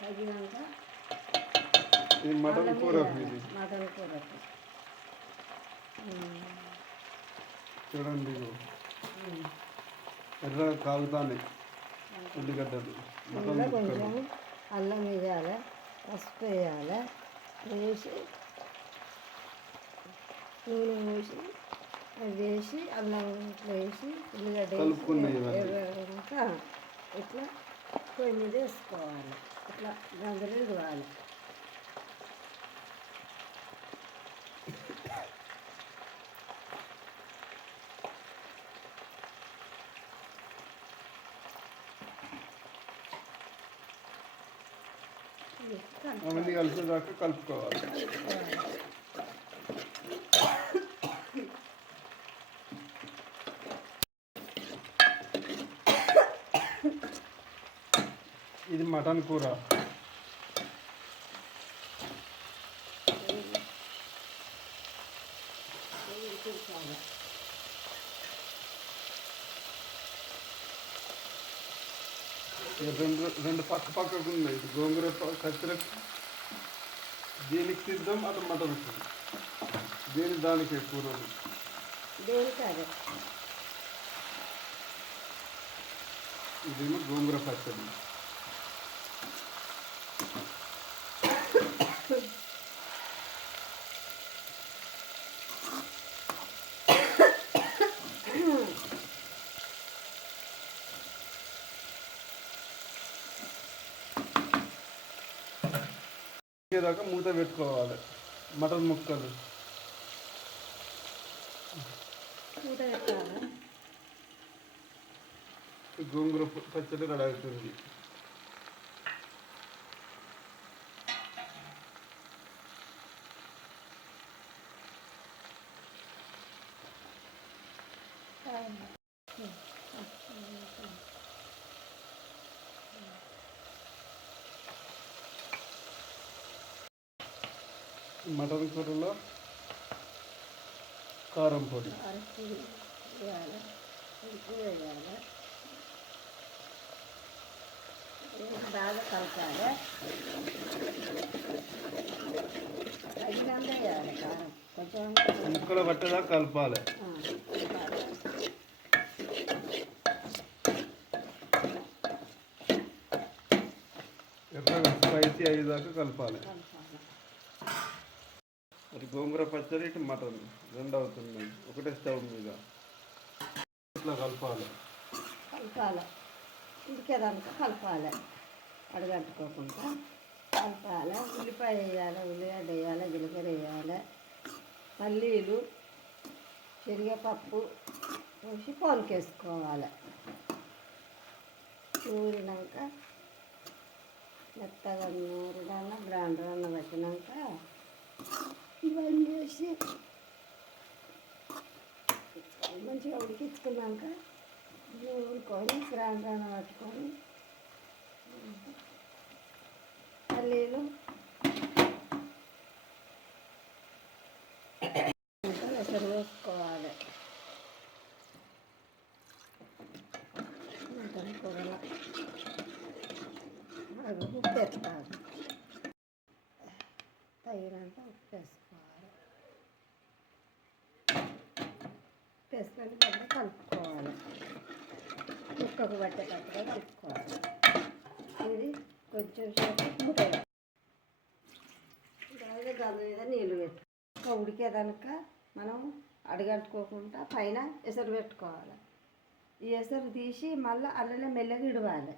తగినంత మటన్ కూర చూడండి, ఎర్రగా కాలుతాయి ఉల్లిగడ్డలు. కొంచెం అల్లం వేయాలి, పసుపు వేయాలి, వేసి నూనె పోసి అది వేసి అల్లం ఇట్లా వేసి ఉల్లిగడ్డ వేసాక ఇట్లా పొయ్యి మీద వేసుకోవాలి. ఇట్లా గంజలు ఇవ్వాలి. అవన్నీ కలిసేదాకా కలుపుకోవాలి. ఇది మటన్ కూర. రెండు పక్కకు ఉన్నాయి. గోంగూర కత్తిరకు దీనికి సిద్ధం, అటు మటన్ దీని దానికి కూరలు. ఇదేమో గోంగూర పచ్చడి. దాకా మూత పెట్టుకోవాలి. మటన్ ముక్కలు గోంగూర పచ్చడి రెడీ అవుతుంది. మటన్ కూరలో కారం పొడి బాగా కలపాలి. తగినంత వేయాలి కారం, కొంచెం ముక్కలు పట్టేదా కలపాలి. ఎర్రగా స్పైసీ అయ్యేదాకా కలపాలి. అది గోంగూర పచ్చడి, ఇటు మటన్ రెండు అవుతుంది ఒకటే స్టవ్ మీద. ఇట్లా కలపాలి. ఉడికేదాకా కలపాలి, అడగట్టుకోకుండా కలపాలి. ఉల్లిపాయ వేయాలి, ఉల్లిగడ్డ వేయాలి, జీలకర్ర వేయాలి, పల్లీలు, శనగపప్పు పోసి పోలికేసుకోవాలి. నూరినాక మెత్తగా నూరిన గ్రైండర్ అన్న పెట్టినాక ఇవన్నీ వేసి మంచిగా ఉడికించుకున్నాక నూరుకొని గ్రైండర్ పట్టుకొని పల్లీలు ఎసరు వేసుకోవాలి. మటన్ కూరలో ఉప్పు వేసుకోవాలి, తగినంత ఉప్పు వేసుకోవాలి. వేసుకొని కొంచెం కలుపుకోవాలి. ముక్కకు పట్టేటట్టుగా కలుపుకోవాలి. ఇది కొంచెం సేపు మూత గంజ మీద నీళ్ళు పెట్టుకో. ఉడికేదాక మనం అడగట్టుకోకుండా పైన ఎసరు పెట్టుకోవాలి. ఈ ఎసరు తీసి మళ్ళీ అల్లనే మెల్లగా ఇడవాలి.